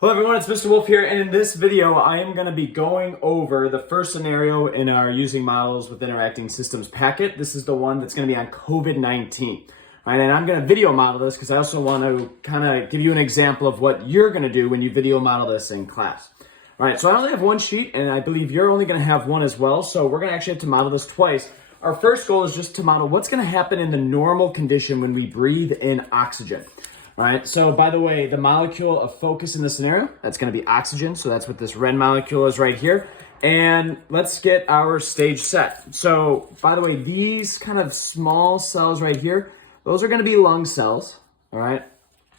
Hello everyone, it's Mr. Wolfe here, and in this video I am going to be going over the first scenario in our Using Models with Interacting Systems packet. This is the one that's going to be on COVID-19. Right, and I'm going to video model this because I also want to kind of give you an example of what you're going to do when you video model this in class. All right, so I only have one sheet, and I believe you're only going to have one as well, so we're going to actually have to model this twice. Our first goal is just to model what's going to happen in the normal condition when we breathe in oxygen. All right, so by the way, the molecule of focus in this scenario, that's going to be oxygen. So that's what this red molecule is right here. And let's get our stage set. So by the way, these kind of small cells right here, those are going to be lung cells. All right,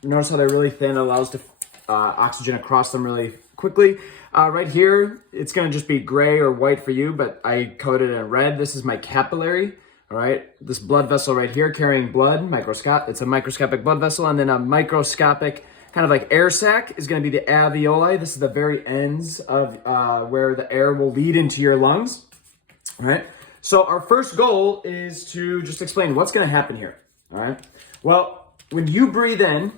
notice how they're really thin, allows the oxygen across them really quickly. Right here, it's going to just be gray or white for you, but I coded it in red. This is my capillary. All right, this blood vessel right here carrying blood, it's a microscopic blood vessel, and then a microscopic kind of like air sac is going to be the alveoli. This is the very ends of where the air will lead into your lungs. All right, so our first goal is to just explain what's going to happen here. All right, well, when you breathe in,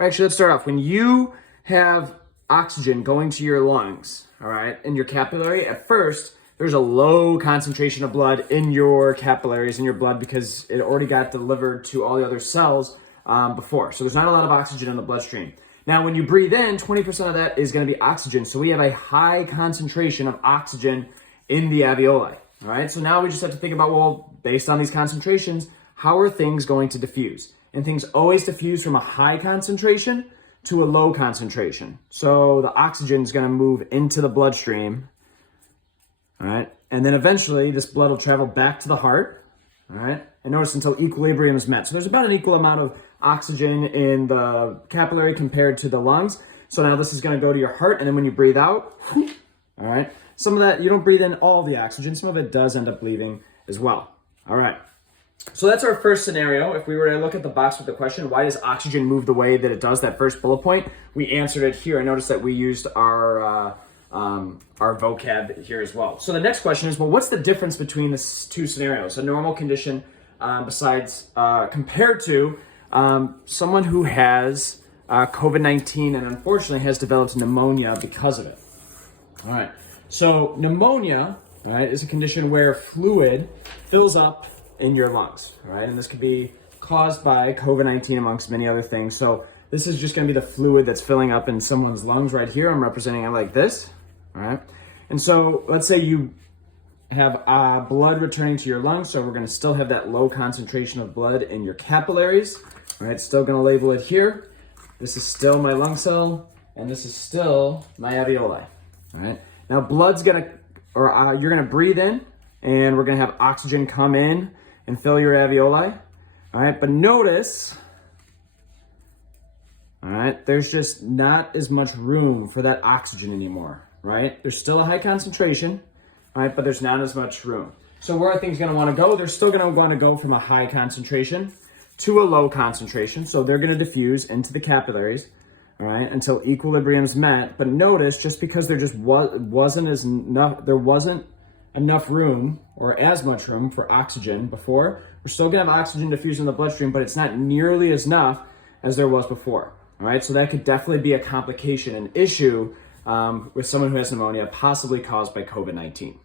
actually, let's start off. When you have oxygen going to your lungs, all right, in your capillary, at first, there's a low concentration of blood in your capillaries, in your blood, because it already got delivered to all the other cells before. So there's not a lot of oxygen in the bloodstream. Now, when you breathe in, 20% of that is going to be oxygen. So we have a high concentration of oxygen in the alveoli. All right. So now we just have to think about, well, based on these concentrations, how are things going to diffuse? And things always diffuse from a high concentration to a low concentration. So the oxygen is going to move into the bloodstream. All right, and then eventually this blood will travel back to the heart, all right, and notice until equilibrium is met. So there's about an equal amount of oxygen in the capillary compared to the lungs. So now this is going to go to your heart, and then when you breathe out, all right, some of that, you don't breathe in all the oxygen, some of it does end up leaving as well. All right, so that's our first scenario. If we were to look at the box with the question, why does oxygen move the way that it does, that first bullet point, we answered it here. I noticed that we used our vocab here as well. So the next question is, well, what's the difference between the two scenarios? A normal condition compared to someone who has COVID-19 and unfortunately has developed pneumonia because of it. All right. So pneumonia, all right, is a condition where fluid fills up in your lungs. All right. And this could be caused by COVID-19 amongst many other things. So this is just going to be the fluid that's filling up in someone's lungs right here. I'm representing it like this. All right. And so let's say you have blood returning to your lungs. So we're going to still have that low concentration of blood in your capillaries. All right. Still going to label it here. This is still my lung cell, and this is still my alveoli. All right. Now blood's going to, you're going to breathe in, and we're going to have oxygen come in and fill your alveoli. All right. But notice, all right, there's just not as much room for that oxygen anymore. Right? There's still a high concentration, right? But there's not as much room. So where are things going to want to go? They're still going to want to go from a high concentration to a low concentration. So they're going to diffuse into the capillaries, all right, until equilibrium is met. But notice, just because there just wasn't enough room or as much room for oxygen before, we're still going to have oxygen diffusion in the bloodstream, but it's not nearly as enough as there was before. All right, so that could definitely be a complication, an issue with someone who has pneumonia, possibly caused by COVID-19.